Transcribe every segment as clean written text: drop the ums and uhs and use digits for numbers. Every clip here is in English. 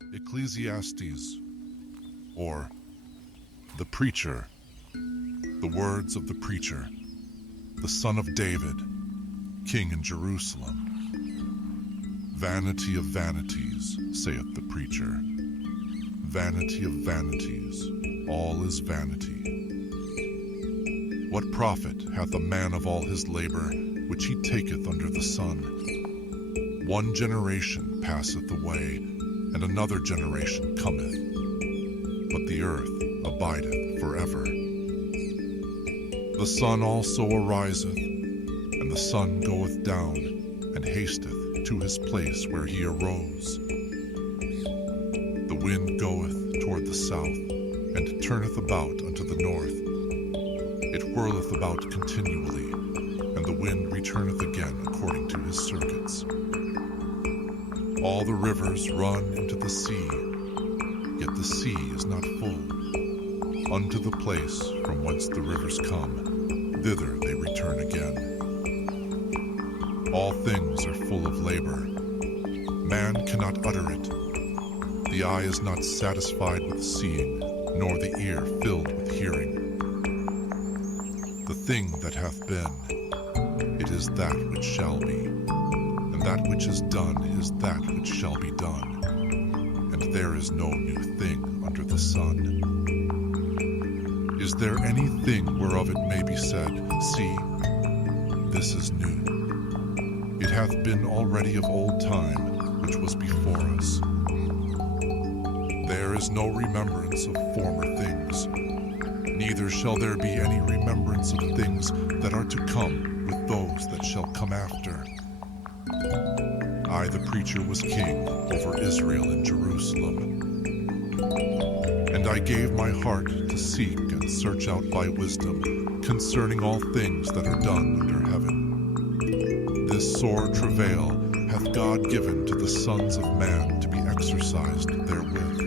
Ecclesiastes, or the preacher, the words of the preacher, the son of David, king in Jerusalem. Vanity of vanities, saith the preacher. Vanity of vanities, all is vanity. What profit hath a man of all his labor, which he taketh under the sun? One generation passeth away, and another generation cometh, but the earth abideth forever. The sun also ariseth, and the sun goeth down, and hasteth to his place where he arose. The wind goeth toward the south, and turneth about unto the north. It whirleth about continually, and the wind returneth again according to his circuits. All the rivers run into the sea, yet the sea is not full. Unto the place from whence the rivers come, thither they return again. All things are full of labor. Man cannot utter it. The eye is not satisfied with seeing, nor the ear filled with hearing. The thing that hath been, it is that which shall be, and that which is done is that which shall be done, and there is no new thing under the sun. Is there anything whereof it may be said, See, this is new? It hath been already of old time, which was before us. There is no remembrance of former things, neither shall there be any remembrance of things that are to come with those that shall come after. I, the preacher, was king over Israel in Jerusalem. And I gave my heart to seek and search out by wisdom concerning all things that are done under heaven. This sore travail hath God given to the sons of man to be exercised therewith.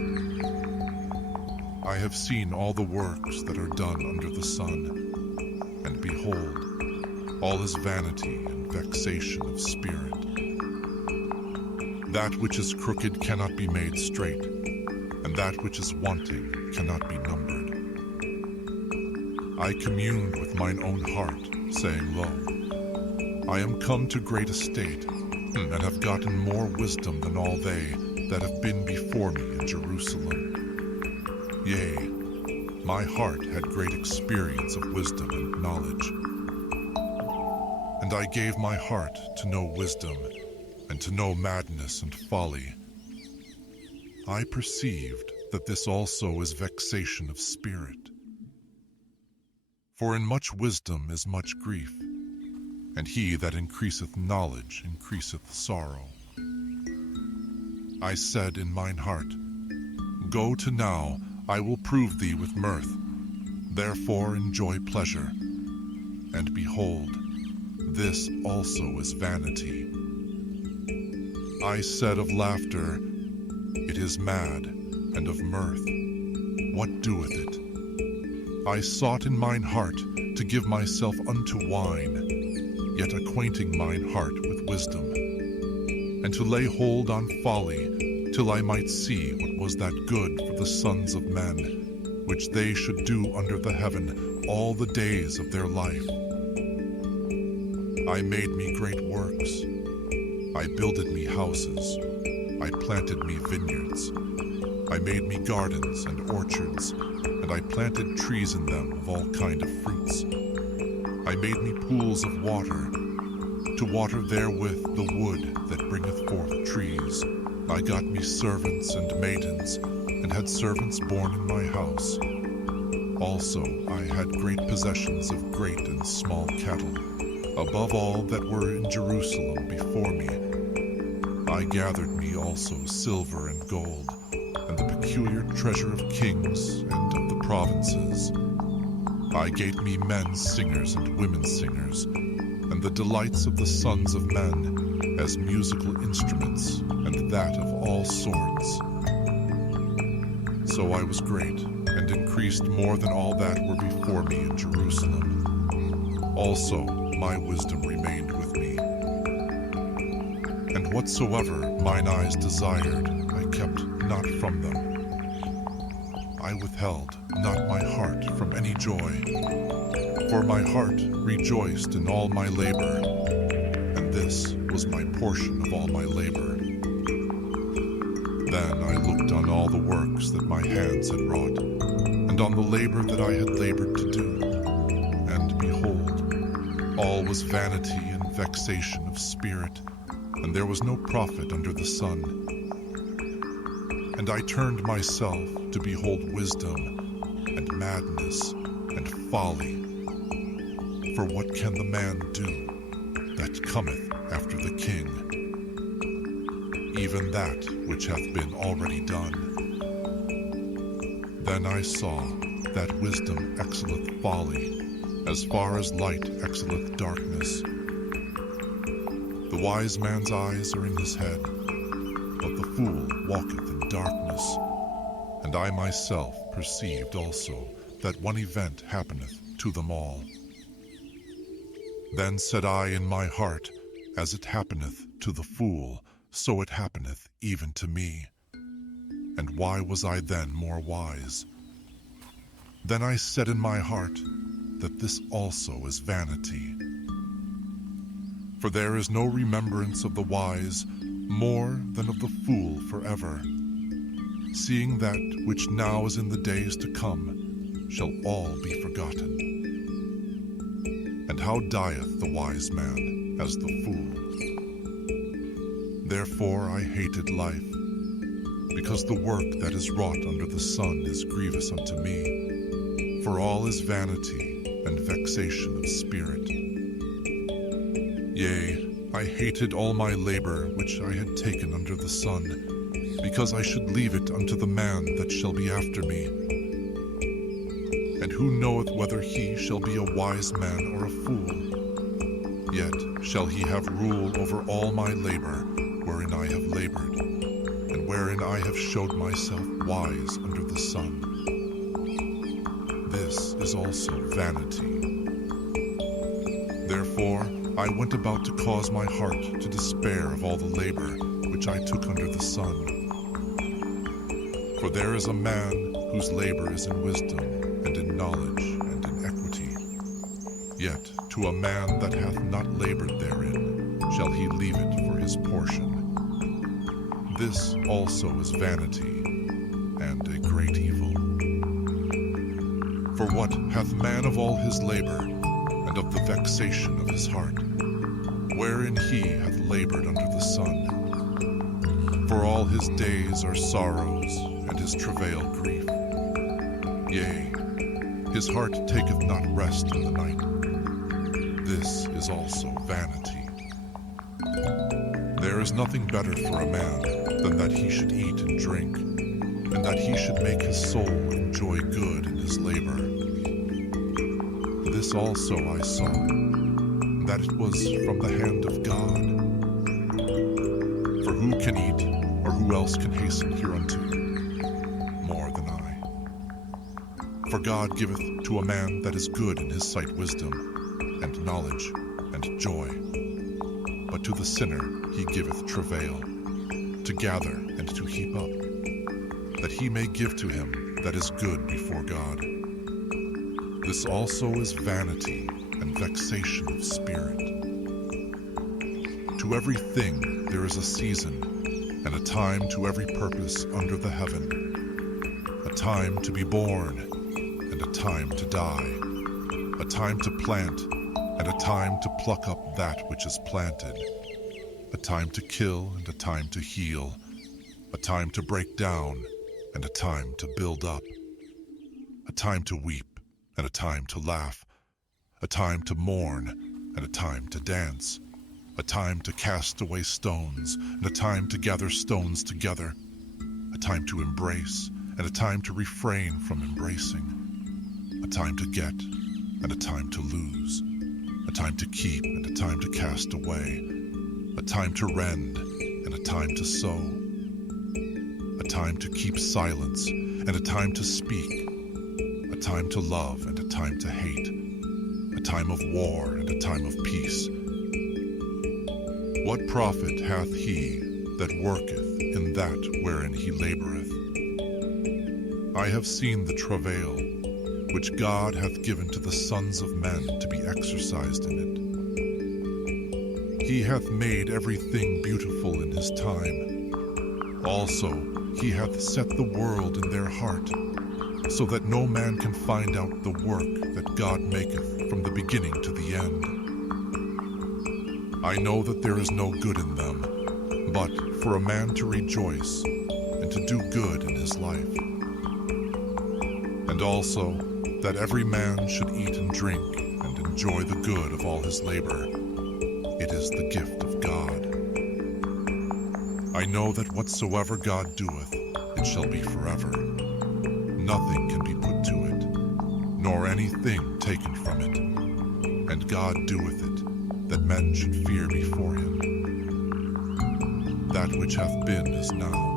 I have seen all the works that are done under the sun, and behold, all is vanity and vexation of spirit. That which is crooked cannot be made straight, and that which is wanting cannot be numbered. I communed with mine own heart, saying, Lo, I am come to great estate, and have gotten more wisdom than all they that have been before me in Jerusalem. Yea, my heart had great experience of wisdom and knowledge. And I gave my heart to know wisdom, and to know madness and folly. I perceived that this also is vexation of spirit. For in much wisdom is much grief, and he that increaseth knowledge increaseth sorrow. I said in mine heart, Go to now, I will prove thee with mirth, therefore enjoy pleasure. And behold, this also is vanity. I said of laughter, It is mad, and of mirth, what doeth it? I sought in mine heart to give myself unto wine, yet acquainting mine heart with wisdom, and to lay hold on folly, till I might see what was that good for the sons of men, which they should do under the heaven all the days of their life. I made me great works. I builded me houses. I planted me vineyards. I made me gardens and orchards, and I planted trees in them of all kind of fruits. I made me pools of water, to water therewith the wood that bringeth forth trees. I got me servants and maidens, and had servants born in my house. Also I had great possessions of great and small cattle, above all that were in Jerusalem before me. I gathered me also silver and gold, and the peculiar treasure of kings and of the provinces. I gave me men singers and women singers, and the delights of the sons of men, as musical instruments, and that of all sorts. So I was great, and increased more than all that were before me in Jerusalem. Also my wisdom remained with me. And whatsoever mine eyes desired, I kept not from them. I withheld not my heart from any joy, for my heart rejoiced in all my labor, and this was my portion of all my labor. Then I looked on all the works that my hands had wrought, and on the labor that I had labored to do, and behold, all was vanity and vexation of spirit, and there was no profit under the sun. And I turned myself to behold wisdom, and madness, and folly. For what can the man do that cometh after the king? Even that which hath been already done. Then I saw that wisdom excelleth folly, as far as light excelleth darkness. The wise man's eyes are in his head, but the fool walketh in darkness. And I myself perceived also that one event happeneth to them all. Then said I in my heart, as it happeneth to the fool, so it happeneth even to me. And why was I then more wise? Then I said in my heart, that this also is vanity. For there is no remembrance of the wise more than of the fool forever, seeing that which now is in the days to come shall all be forgotten. And how dieth the wise man as the fool? Therefore I hated life, because the work that is wrought under the sun is grievous unto me, for all is vanity and vexation of spirit. Yea, I hated all my labor which I had taken under the sun, because I should leave it unto the man that shall be after me. And who knoweth whether he shall be a wise man or a fool? Yet shall he have rule over all my labor, wherein I have labored, and wherein I have showed myself wise under the sun. This is also vanity. Therefore I went about to cause my heart to despair of all the labor which I took under the sun. For there is a man whose labor is in wisdom, and in knowledge, and in equity. Yet to a man that hath not labored therein shall he leave it for his portion. This also is vanity, and a great evil. For what hath man of all his labor, and of the vexation of his heart, wherein he hath labored under the sun? For all his days are sorrows, and his travail grief. Yea, his heart taketh not rest in the night. This is also vanity. There is nothing better for a man than that he should eat and drink, and that he should make his soul enjoy good in his labor. This also I saw, that it was from the hand of God. For who can eat, or who else can hasten hereunto? More than I. For God giveth to a man that is good in his sight wisdom, and knowledge, and joy. But to the sinner he giveth travail, to gather and to heap up, that he may give to him that is good before God. This also is vanity and vexation of spirit. To every thing there is a season, and a time to every purpose under the heaven, a time to be born, and a time to die, a time to plant, and a time to pluck up that which is planted, a time to kill and a time to heal, a time to break down and a time to build up, a time to weep and a time to laugh, a time to mourn and a time to dance, a time to cast away stones and a time to gather stones together, a time to embrace and a time to refrain from embracing, a time to get and a time to lose, a time to keep and a time to cast away, a time to rend and a time to sow, a time to keep silence and a time to speak, a time to love and a time to hate, a time of war and a time of peace. What profit hath he that worketh in that wherein he laboureth. I have seen the travail which God hath given to the sons of men to be exercised in it. He hath made everything beautiful in his time. Also, he hath set the world in their heart, so that no man can find out the work that God maketh from the beginning to the end. I know that there is no good in them, but for a man to rejoice and to do good in his life. And also, that every man should eat and drink and enjoy the good of all his labor. It is the gift of God. I know that whatsoever God doeth, it shall be forever. Nothing can be put to it, nor anything taken from it. And God doeth it, that men should fear before him. That which hath been is now,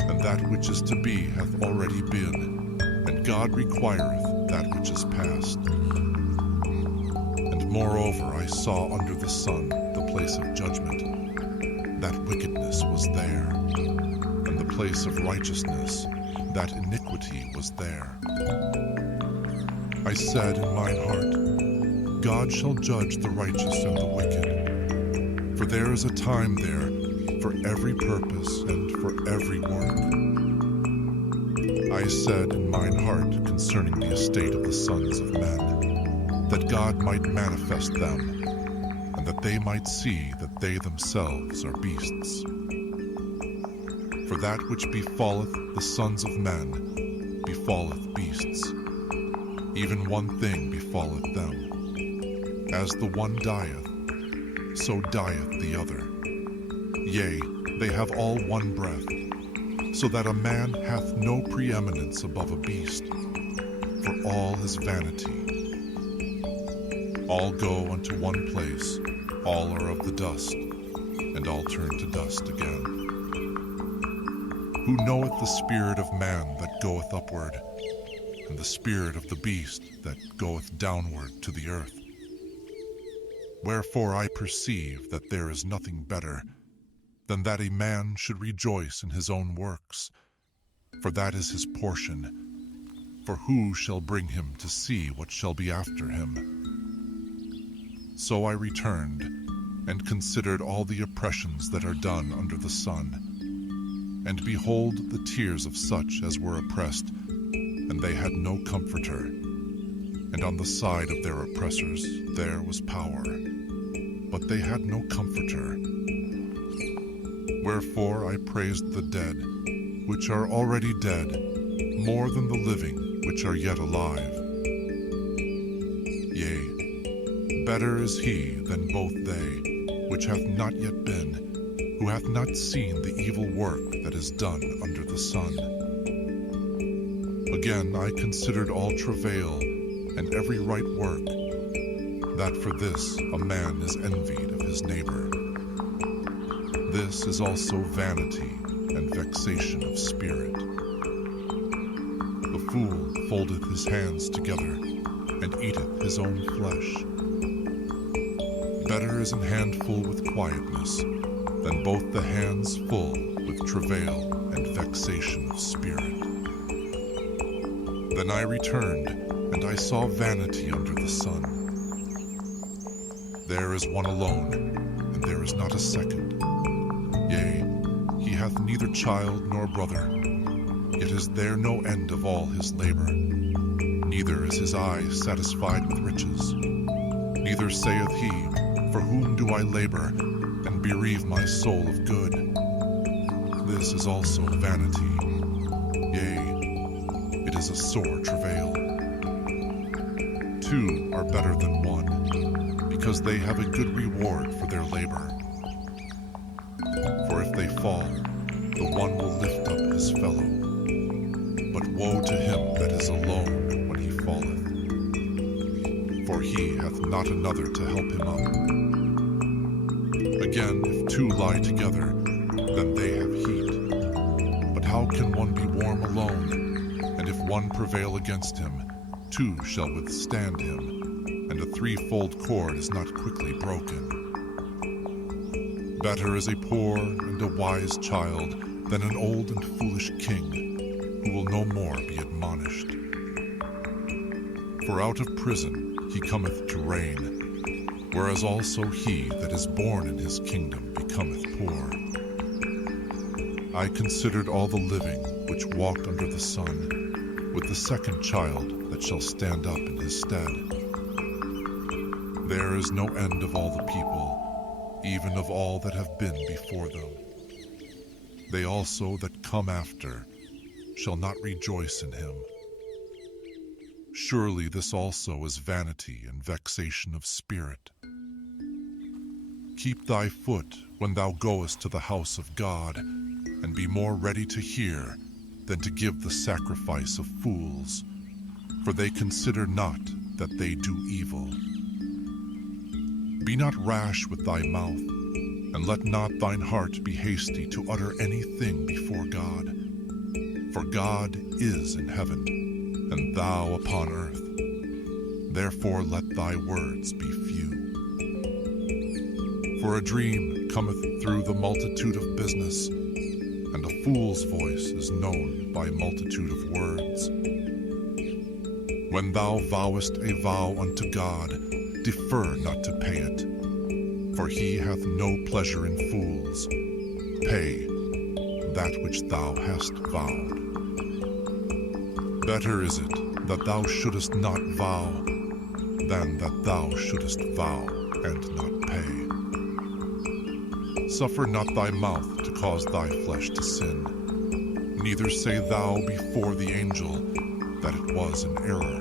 and that which is to be hath already been, and God requireth that which is past. And moreover I saw under the sun the place of judgment, that wickedness was there, and the place of righteousness, that iniquity was there. I said in mine heart, God shall judge the righteous and the wicked, for there is a time there for every purpose and for every work. I said in mine heart concerning the estate of the sons of men, that God might manifest them, and that they might see that they themselves are beasts. For that which befalleth the sons of men befalleth beasts. Even one thing befalleth them. As the one dieth, so dieth the other. Yea, they have all one breath, so that a man hath no preeminence above a beast, for all is vanity. All go unto one place, all are of the dust, and all turn to dust again. Who knoweth the spirit of man that goeth upward, and the spirit of the beast that goeth downward to the earth? Wherefore I perceive that there is nothing better than that a man should rejoice in his own works, for that is his portion. For who shall bring him to see what shall be after him? So I returned, and considered all the oppressions that are done under the sun. And behold the tears of such as were oppressed, and they had no comforter. And on the side of their oppressors there was power, but they had no comforter. Wherefore I praised the dead, which are already dead, more than the living, which are yet alive. Yea, better is he than both they, which hath not yet been, who hath not seen the evil work that is done under the sun. Again I considered all travail, and every right work, that for this a man is envied of his neighbor. This is also vanity and vexation of spirit. The fool foldeth his hands together, and eateth his own flesh. Better is an handful with quietness, than both the hands full with travail and vexation of spirit. Then I returned, and I saw vanity under the sun. There is one alone, and there is not a second. Yea, he hath neither child nor brother, yet is there no end of all his labor. Neither is his eye satisfied with riches. Neither saith he, for whom do I labor, and bereave my soul of good? This is also vanity. Yea, it is a sore travail. Two are better than one, because they have a good reward for their labor. For if they fall, the one will lift up his fellow. But woe to him that is alone when he falleth, for he hath not another to help him up. Again, if two lie together, then they have heat. But how can one be warm alone? And if one prevail against him, two shall withstand him, and a threefold cord is not quickly broken. Better is a poor and a wise child than an old and foolish king who will no more be admonished. For out of prison he cometh to reign, whereas also he that is born in his kingdom becometh poor. I considered all the living which walked under the sun, with the second child that shall stand up in his stead. There is no end of all the people, even of all that have been before them. They also that come after shall not rejoice in him. Surely this also is vanity and vexation of spirit. Keep thy foot when thou goest to the house of God, and be more ready to hear than to give the sacrifice of fools, for they consider not that they do evil. Be not rash with thy mouth, and let not thine heart be hasty to utter anything before God. For God is in heaven, and thou upon earth. Therefore let thy words be few. For a dream cometh through the multitude of business, and a fool's voice is known by multitude of words. When thou vowest a vow unto God, defer not to pay it, for he hath no pleasure in fools. Pay that which thou hast vowed. Better is it that thou shouldest not vow, than that thou shouldest vow and not pay. Suffer not thy mouth to cause thy flesh to sin, neither say thou before the angel that it was an error.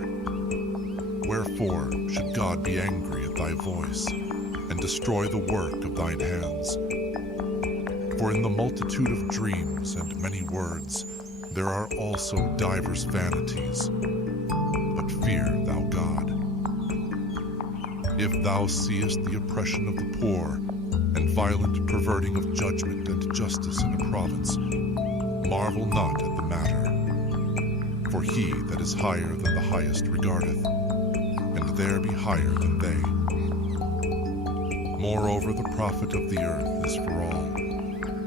Wherefore should God be angry at thy voice, and destroy the work of thine hands? For in the multitude of dreams and many words there are also divers vanities. But fear thou God. If thou seest the oppression of the poor, and violent perverting of judgment and justice in a province, marvel not at the matter. For he that is higher than the highest regardeth, and there be higher than they. Moreover, the profit of the earth is for all.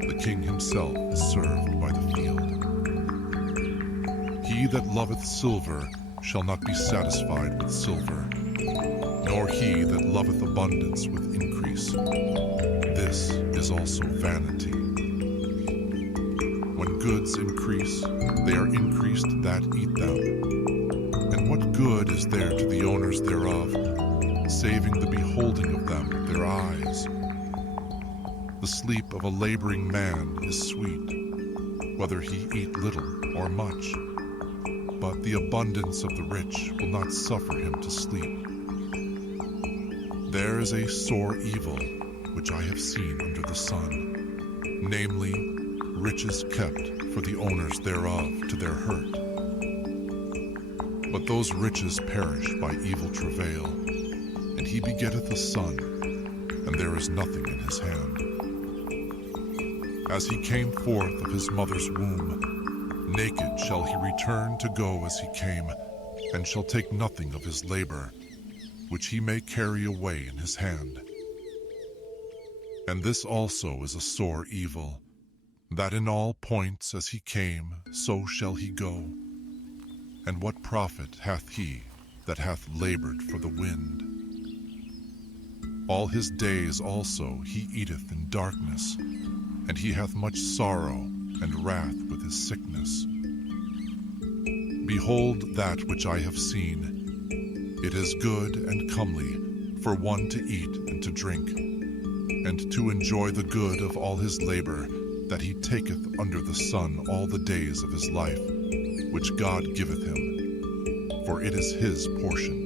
The king himself is served by the field. He that loveth silver shall not be satisfied with silver, nor he that loveth abundance with increase. This is also vanity. When goods increase, they are increased that eat them. And what good is there to the owners thereof, saving the beholding of them with their eyes? The sleep of a laboring man is sweet, whether he eat little or much. But the abundance of the rich will not suffer him to sleep. There is a sore evil which I have seen under the sun, namely, riches kept for the owners thereof to their hurt. But those riches perish by evil travail, and he begetteth a son, and there is nothing in his hand. As he came forth of his mother's womb, naked shall he return to go as he came, and shall take nothing of his labor, which he may carry away in his hand. And this also is a sore evil, that in all points as he came, so shall he go. And what profit hath he that hath labored for the wind? All his days also he eateth in darkness, and he hath much sorrow and wrath with his sickness. Behold that which I have seen. It is good and comely for one to eat and to drink, and to enjoy the good of all his labor that he taketh under the sun all the days of his life, which God giveth him, for it is his portion.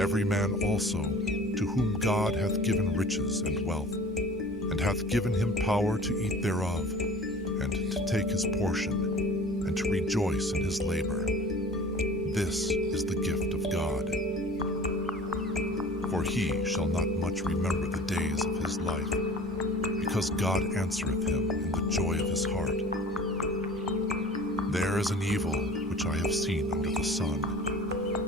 Every man also, to whom God hath given riches and wealth, and hath given him power to eat thereof, and to take his portion, and to rejoice in his labor. This is the gift of God. For he shall not much remember the days of his life, because God answereth him in the joy of his heart. There is an evil which I have seen under the sun,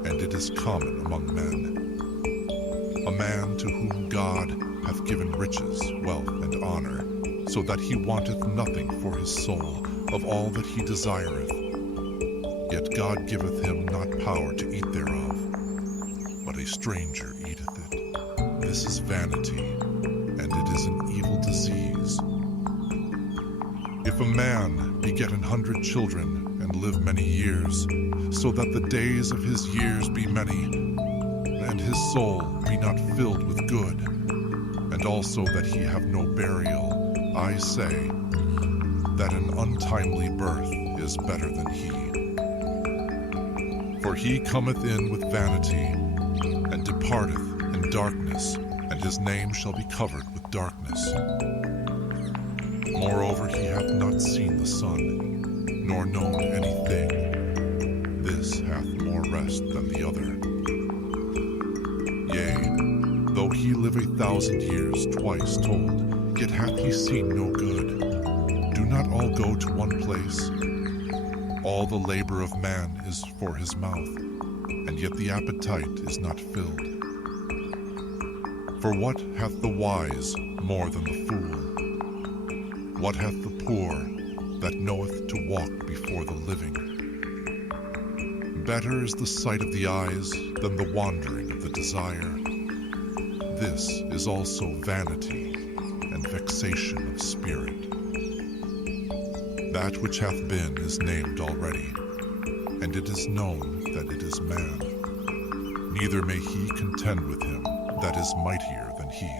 and it is common among men. A man to whom God hath given riches, wealth, and honor, so that he wanteth nothing for his soul of all that he desireth. Yet God giveth him not power to eat thereof, but a stranger eateth it. This is vanity, and it is an evil disease. If a man beget 100 children, and live many years, so that the days of his years be many, and his soul be not filled with good, and also that he have no burial, I say that an untimely birth is better than he. For he cometh in with vanity, and departeth in darkness, and his name shall be covered with darkness. Moreover, he hath not seen the sun, nor known anything. This hath more rest than the other. Yea, though he live 1,000 years twice told, yet hath he seen no good. Do not all go to one place? All the labor of man is for his mouth, and yet the appetite is not filled. For what hath the wise more than the fool? What hath the poor that knoweth to walk before the living? Better is the sight of the eyes than the wandering of the desire. This is also vanity and vexation of spirit. That which hath been is named already, and it is known that it is man. Neither may he contend with him that is mightier than he.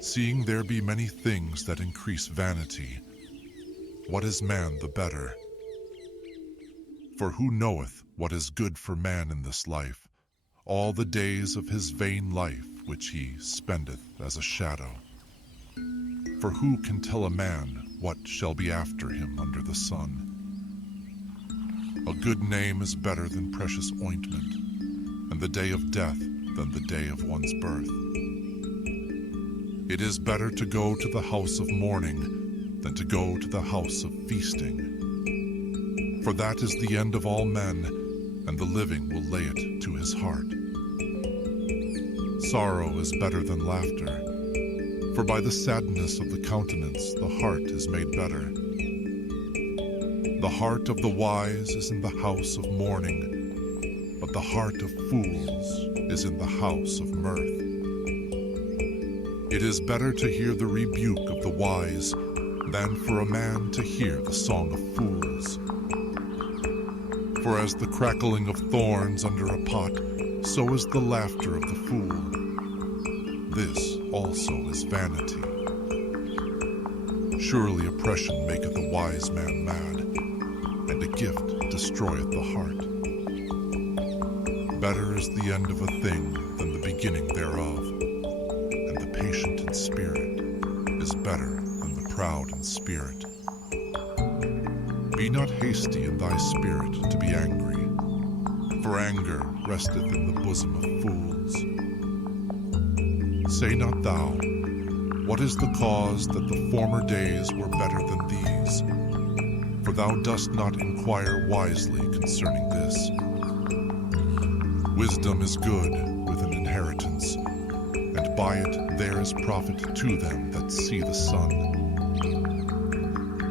Seeing there be many things that increase vanity, what is man the better? For who knoweth what is good for man in this life, all the days of his vain life which he spendeth as a shadow? For who can tell a man what shall be after him under the sun? A good name is better than precious ointment, and the day of death than the day of one's birth. It is better to go to the house of mourning than to go to the house of feasting. For that is the end of all men, and the living will lay it to his heart. Sorrow is better than laughter, for by the sadness of the countenance the heart is made better. The heart of the wise is in the house of mourning, but the heart of fools is in the house of mirth. It is better to hear the rebuke of the wise than for a man to hear the song of fools. For as the crackling of thorns under a pot, so is the laughter of the fool. This also is vanity. Surely oppression maketh a wise man mad, and a gift destroyeth the heart. Better is the end of a thing than the beginning thereof, and the patient in spirit is better than the proud in spirit. Be not hasty in thy spirit to be angry, for anger resteth in the bosom of fools. Say not thou, what is the cause that the former days were better than these? For thou dost not inquire wisely concerning this. Wisdom is good with an inheritance, and by it there is profit to them that see the sun.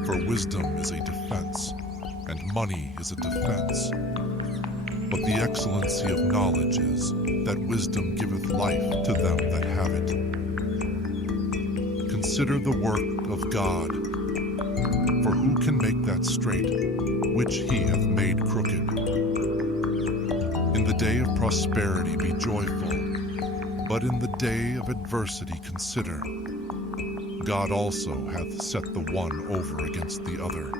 For wisdom is a defense, and money is a defense. But the excellency of knowledge is that wisdom giveth life to them that have it. Consider the work of God, for who can make that straight which he hath made crooked? In the day of prosperity be joyful, but in the day of adversity consider. God also hath set the one over against the other,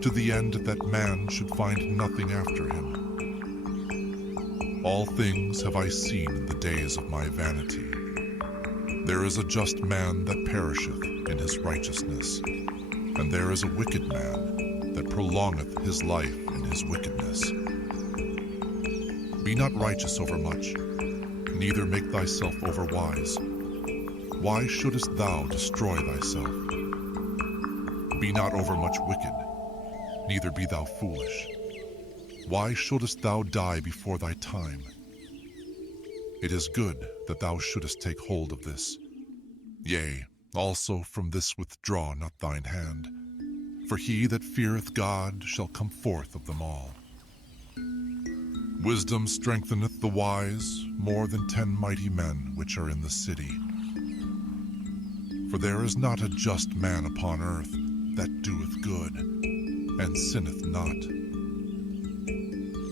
to the end that man should find nothing after him. All things have I seen in the days of my vanity. There is a just man that perisheth in his righteousness, and there is a wicked man that prolongeth his life in his wickedness. Be not righteous over much, neither make thyself over wise. Why shouldest thou destroy thyself? Be not overmuch wicked, neither be thou foolish. Why shouldest thou die before thy time? It is good that thou shouldest take hold of this. Yea, Also from this withdraw not thine hand, for he that feareth God shall come forth of them all. Wisdom strengtheneth the wise more than 10 mighty men which are in the city. For there is not a just man upon earth that doeth good, and sinneth not.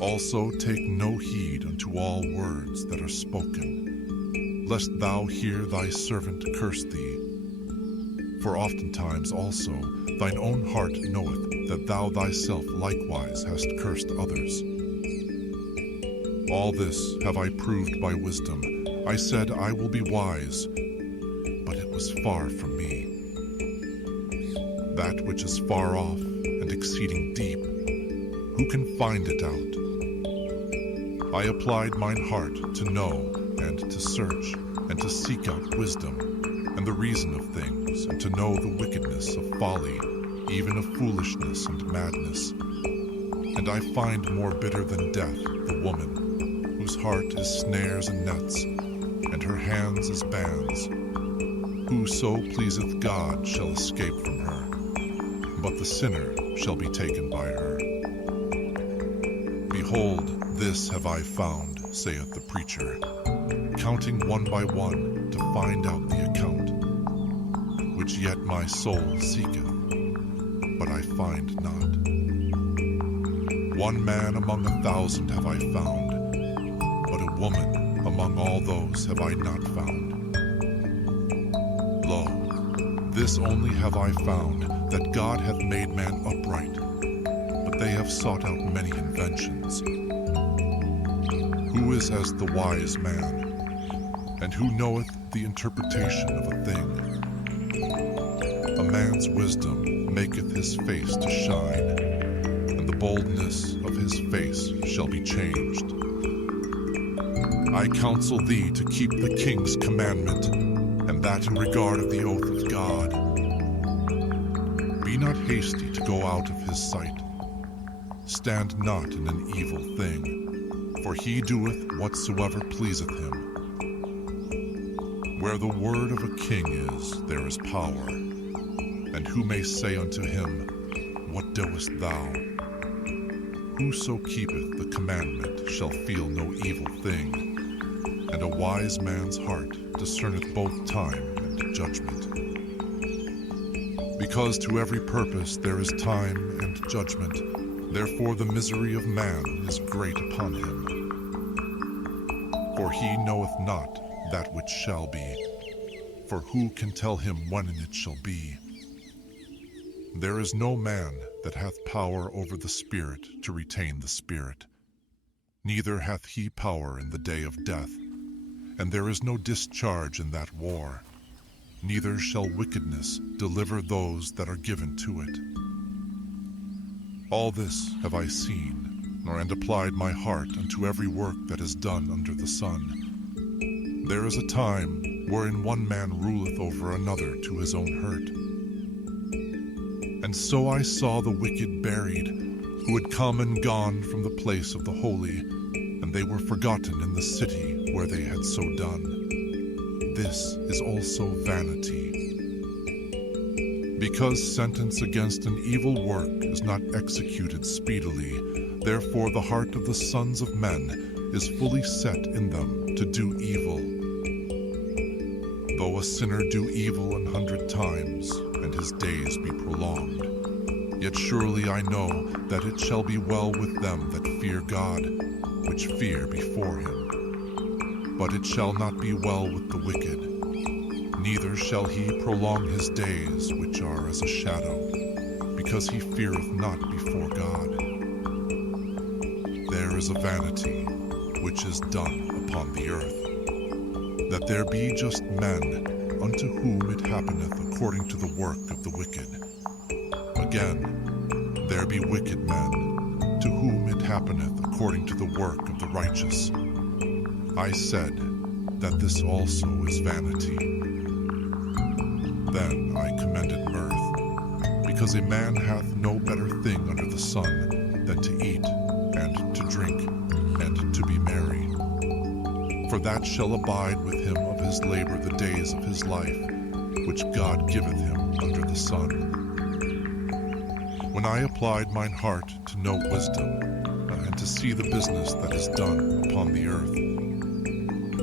Also take no heed unto all words that are spoken, lest thou hear thy servant curse thee. For oftentimes also thine own heart knoweth that thou thyself likewise hast cursed others. All this have I proved by wisdom. I said, I will be wise, but it was far from me. That which is far off and exceeding deep, who can find it out? I applied mine heart to know and to search and to seek out wisdom and the reason of things, and to know the wickedness of folly, even of foolishness and madness. And I find more bitter than death the woman, whose heart is snares and nets, and her hands as bands. Whoso pleaseth God shall escape from her, but the sinner shall be taken by her. Behold, this have I found, saith the preacher, counting one by one to find out the account, which yet my soul seeketh, but I find not. One man among 1,000 have I found, but a woman among all those have I not found. Lo, this only have I found, that God hath made man upright, but they have sought out many inventions. Who is as the wise man, and who knoweth the interpretation of a thing? A man's wisdom maketh his face to shine, and the boldness of his face shall be changed. I counsel thee to keep the king's commandment, and that in regard of the oath of God. Be not hasty to go out of his sight. Stand not in an evil thing, for he doeth whatsoever pleaseth him. Where the word of a king is, there is power. And who may say unto him, What doest thou? Whoso keepeth the commandment shall feel no evil thing, and a wise man's heart discerneth both time and judgment. Because to every purpose there is time and judgment, therefore the misery of man is great upon him. For he knoweth not that which shall be, for who can tell him when it shall be? There is no man that hath power over the spirit to retain the spirit, neither hath he power in the day of death, and there is no discharge in that war, neither shall wickedness deliver those that are given to it. All this have I seen, and applied my heart unto every work that is done under the sun. There is a time wherein one man ruleth over another to his own hurt. And so I saw the wicked buried, who had come and gone from the place of the holy, and they were forgotten in the city where they had so done. This is also vanity. Because sentence against an evil work is not executed speedily, therefore the heart of the sons of men is fully set in them to do evil. Though a sinner do evil 100 times, and his days be prolonged, yet surely I know that it shall be well with them that fear God, which fear before him. But it shall not be well with the wicked, neither shall he prolong his days, which are as a shadow, because he feareth not before God. There is a vanity which is done upon the earth, that there be just men unto whom it happeneth according to the work of the wicked. Again, there be wicked men, to whom it happeneth according to the work of the righteous. I said that this also is vanity. Then I commended mirth, because a man hath no better thing under the sun than to eat, and to drink, and to be merry. For that shall abide with him of his labor the days of his life, which God giveth him under the sun. When I applied mine heart to know wisdom, and to see the business that is done upon the earth,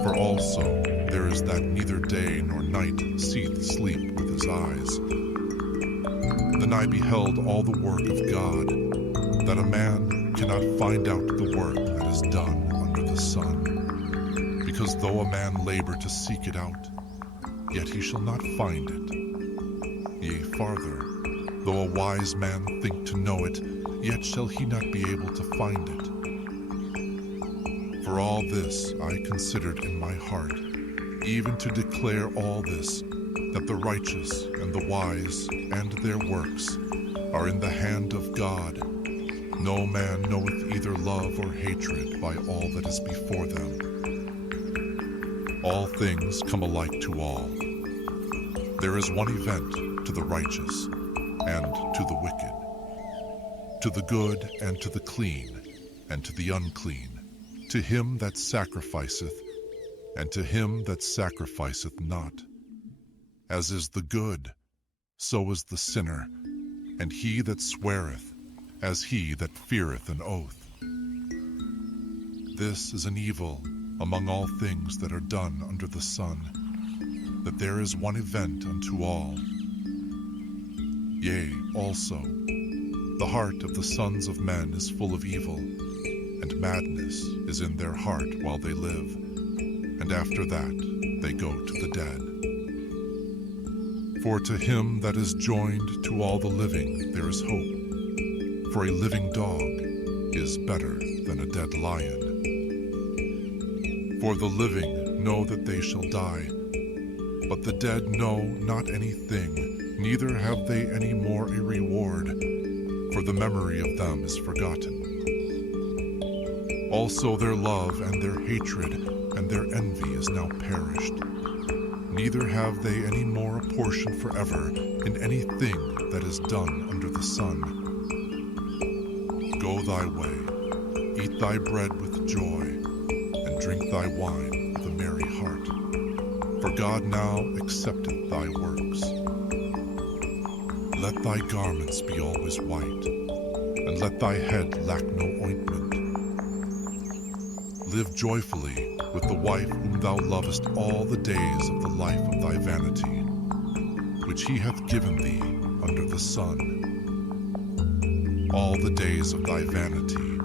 for also there is that neither day nor night seeth sleep with his eyes. Then I beheld all the work of God, that a man cannot find out the work that is done under the sun. Because though a man labor to seek it out, yet he shall not find it. Yea, farther, though a wise man think to know it, yet shall he not be able to find it. For all this I considered in my heart, even to declare all this, that the righteous and the wise and their works are in the hand of God. No man knoweth either love or hatred by all that is before them. All things come alike to all. There is one event to the righteous and to the wicked, to the good and to the clean and to the unclean, to him that sacrificeth and to him that sacrificeth not. As is the good, so is the sinner, and he that sweareth, as he that feareth an oath. This is an evil among all things that are done under the sun, that there is one event unto all. Yea, also, the heart of the sons of men is full of evil, and madness is in their heart while they live, and after that they go to the dead. For to him that is joined to all the living there is hope, for a living dog is better than a dead lion. For the living know that they shall die, but the dead know not anything, neither have they any more a reward, for the memory of them is forgotten. Also their love and their hatred and their envy is now perished. Neither have they any more a portion forever in anything that is done under the sun. Go thy way, eat thy bread with joy, and drink thy wine with a merry heart. For God now accepteth thy works. Let thy garments be always white, and let thy head lack no ointment. Live joyfully with the wife whom thou lovest all the days of the life of thy vanity, which he hath given thee under the sun. All the days of thy vanity,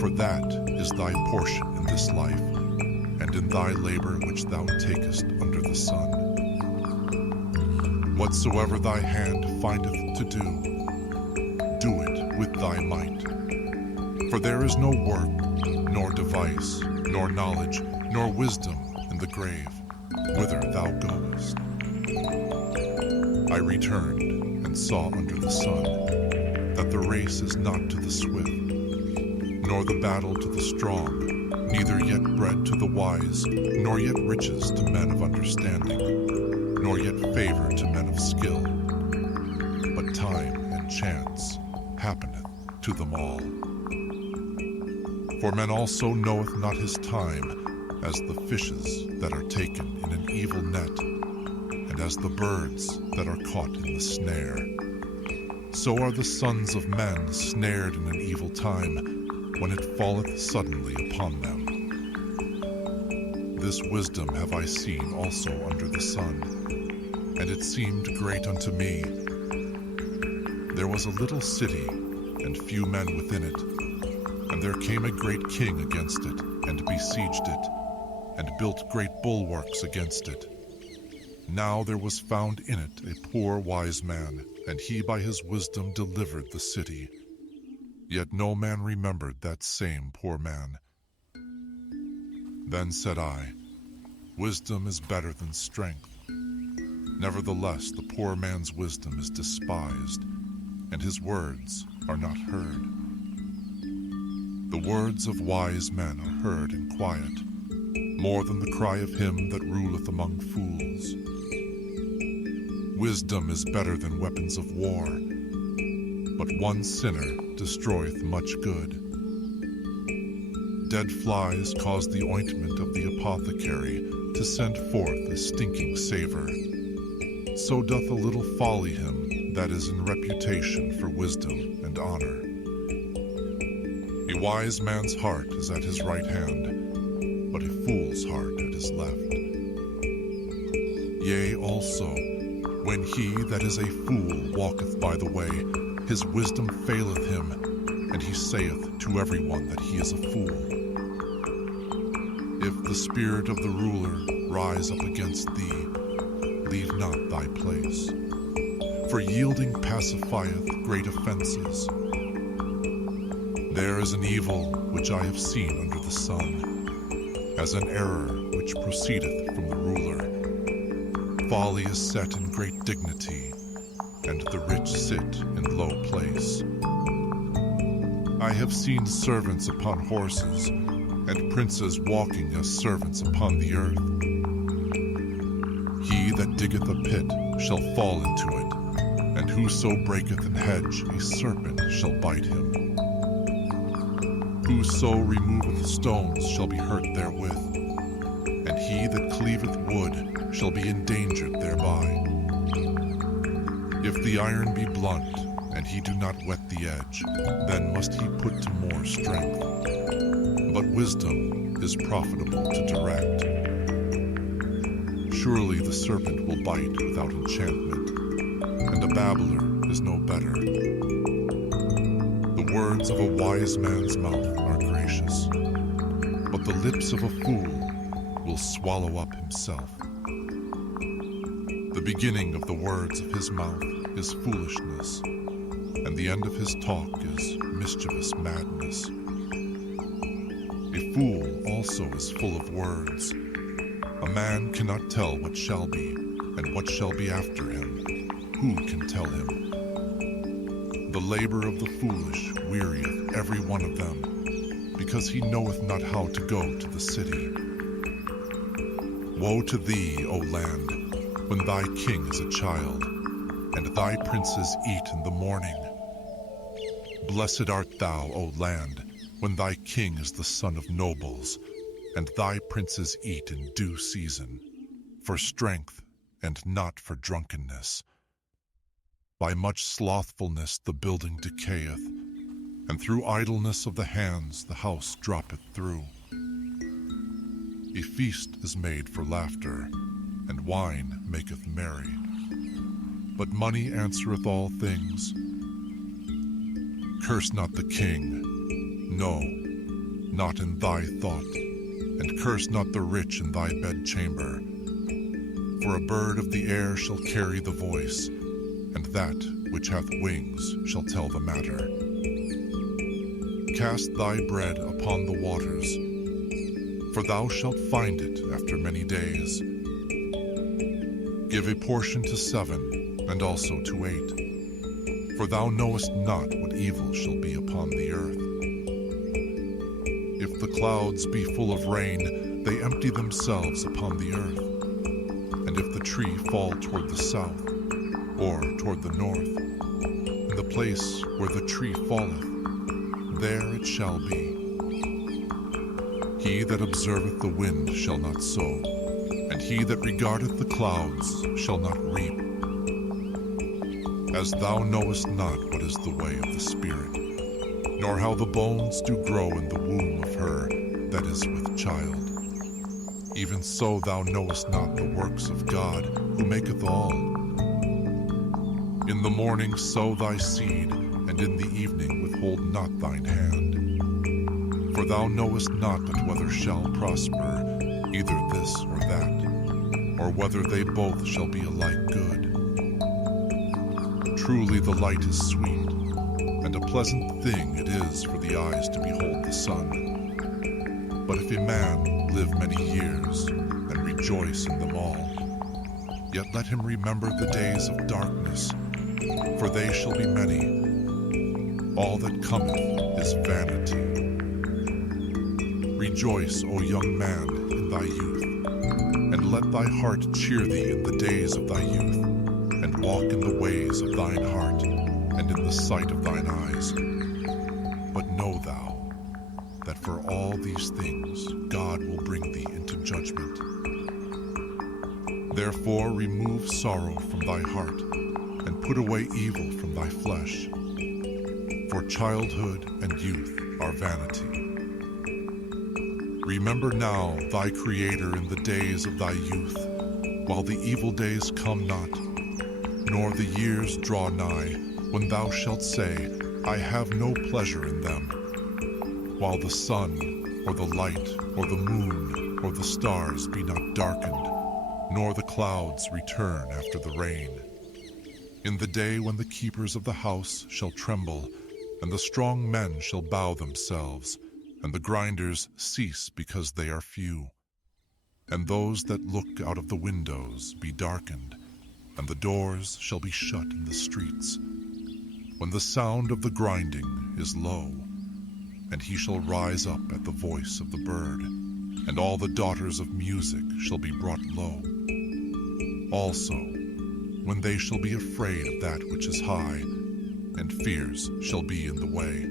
for that is thy portion in this life, and in thy labor which thou takest under the sun. Whatsoever thy hand findeth to do, do it with thy might. For there is no work, nor device, nor knowledge, nor wisdom in the grave, whither thou goest. I returned and saw under the sun that the race is not to the swift, nor the battle to the strong, neither yet bread to the wise, nor yet riches to men of understanding, nor yet favor to men of skill. But time and chance happeneth to them all. For man also knoweth not his time, as the fishes that are taken in an evil net, and as the birds that are caught in the snare. So are the sons of men snared in an evil time, when it falleth suddenly upon them. This wisdom have I seen also under the sun, and it seemed great unto me. There was a little city, and few men within it, and there came a great king against it, and besieged it, and built great bulwarks against it. Now there was found in it a poor wise man, and he by his wisdom delivered the city. Yet no man remembered that same poor man. Then said I, Wisdom is better than strength. Nevertheless, the poor man's wisdom is despised, and his words are not heard. The words of wise men are heard in quiet, more than the cry of him that ruleth among fools. Wisdom is better than weapons of war, but one sinner destroyeth much good. Dead flies cause the ointment of the apothecary to send forth a stinking savor, so doth a little folly him that is in reputation for wisdom and honor. A wise man's heart is at his right hand, but a fool's heart at his left. Yea, also, when he that is a fool walketh by the way, his wisdom faileth him, and he saith to every one that he is a fool. If the spirit of the ruler rise up against thee, leave not thy place. For yielding pacifieth great offenses. There is an evil which I have seen under the sun, as an error which proceedeth from the ruler. Folly is set in great dignity, and the rich sit in low place. I have seen servants upon horses, and princes walking as servants upon the earth. He that diggeth a pit shall fall into it, and whoso breaketh an hedge, a serpent shall bite him. Whoso removeth stones shall be hurt therewith, and he that cleaveth wood shall be endangered thereby. If the iron be blunt, and he do not whet the edge, then must he put to more strength. But wisdom is profitable to direct. Surely the serpent will bite without enchantment, and a babbler is no better. The words of a wise man's mouth are gracious, but the lips of a fool will swallow up himself. The beginning of the words of his mouth is foolishness, and the end of his talk is mischievous madness. A fool also is full of words. A man cannot tell what shall be, and what shall be after him. Who can tell him? The labor of the foolish wearieth every one of them, because he knoweth not how to go to the city. Woe to thee, O land, when thy king is a child, and thy princes eat in the morning. Blessed art thou, O land, when thy king is the son of nobles, and thy princes eat in due season, for strength and not for drunkenness. By much slothfulness the building decayeth, and through idleness of the hands the house droppeth through. A feast is made for laughter, and wine maketh merry. But money answereth all things. Curse not the king, no, not in thy thought, and curse not the rich in thy bedchamber. For a bird of the air shall carry the voice, and that which hath wings shall tell the matter. Cast thy bread upon the waters, for thou shalt find it after many days. Give a portion to 7, and also to 8, for thou knowest not what evil shall be upon the earth. If the clouds be full of rain, they empty themselves upon the earth. And if the tree fall toward the south, or toward the north, in the place where the tree falleth, there it shall be. He that observeth the wind shall not sow, and he that regardeth the clouds shall not reap. As thou knowest not what is the way of the Spirit, nor how the bones do grow in the womb of her that is with child, even so thou knowest not the works of God, who maketh all. In the morning sow thy seed, and in the evening withhold not thine hand. For thou knowest not but whether shall prosper, either this or that, or whether they both shall be alike good. Truly the light is sweet, and a pleasant thing it is for the eyes to behold the sun. But if a man live many years, and rejoice in them all, yet let him remember the days of darkness, for they shall be many. All that cometh is vanity. Rejoice, O young man, in thy youth, and let thy heart cheer thee in the days of thy youth, and walk in the ways of thine heart, and in the sight of thine eyes. But know thou, that for all these things God will bring thee into judgment. Therefore remove sorrow from thy heart, and put away evil from thy flesh. For childhood and youth are vanity. Remember now thy Creator in the days of thy youth, while the evil days come not, nor the years draw nigh, when thou shalt say, I have no pleasure in them. While the sun, or the light, or the moon, or the stars be not darkened, nor the clouds return after the rain. In the day when the keepers of the house shall tremble, and the strong men shall bow themselves, and the grinders cease because they are few. And those that look out of the windows be darkened, and the doors shall be shut in the streets. When the sound of the grinding is low, and he shall rise up at the voice of the bird, and all the daughters of music shall be brought low. Also, when they shall be afraid of that which is high, and fears shall be in the way,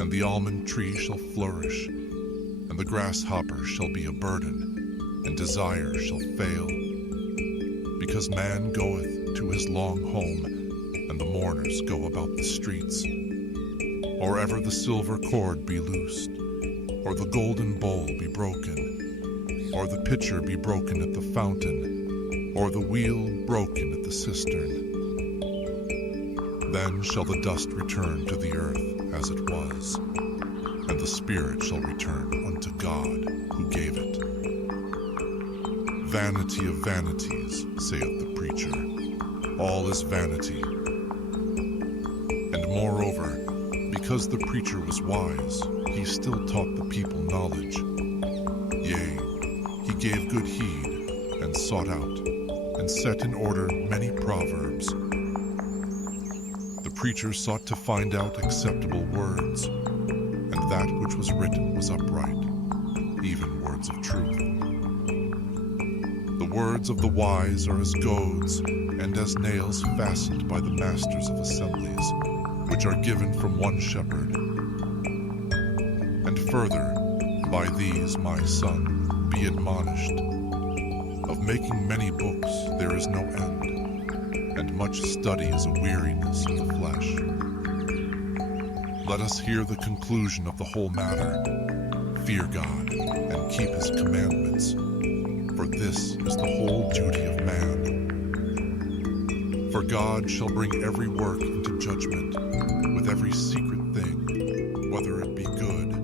and the almond tree shall flourish, and the grasshopper shall be a burden, and desire shall fail, because man goeth to his long home, and the mourners go about the streets. Or ever the silver cord be loosed, or the golden bowl be broken, or the pitcher be broken at the fountain, or the wheel broken at the cistern. Then shall the dust return to the earth as it was, and the spirit shall return unto God who gave it. Vanity of vanities, saith the preacher, all is vanity. And moreover, because the preacher was wise, he still taught the people knowledge. Yea, he gave good heed, and sought out, and set in order many proverbs. The preacher sought to find out acceptable words, and that which was written was upright, even words of truth. The words of the wise are as goads, and as nails fastened by the masters of assemblies, which are given from one shepherd. And further, by these, my son, be admonished. Of making many books there is no end, and much study is a weariness of the flesh. Let us hear the conclusion of the whole matter. Fear God, and keep his commandments, for this is the whole duty of man. For God shall bring every work into judgment, with every secret thing, whether it be good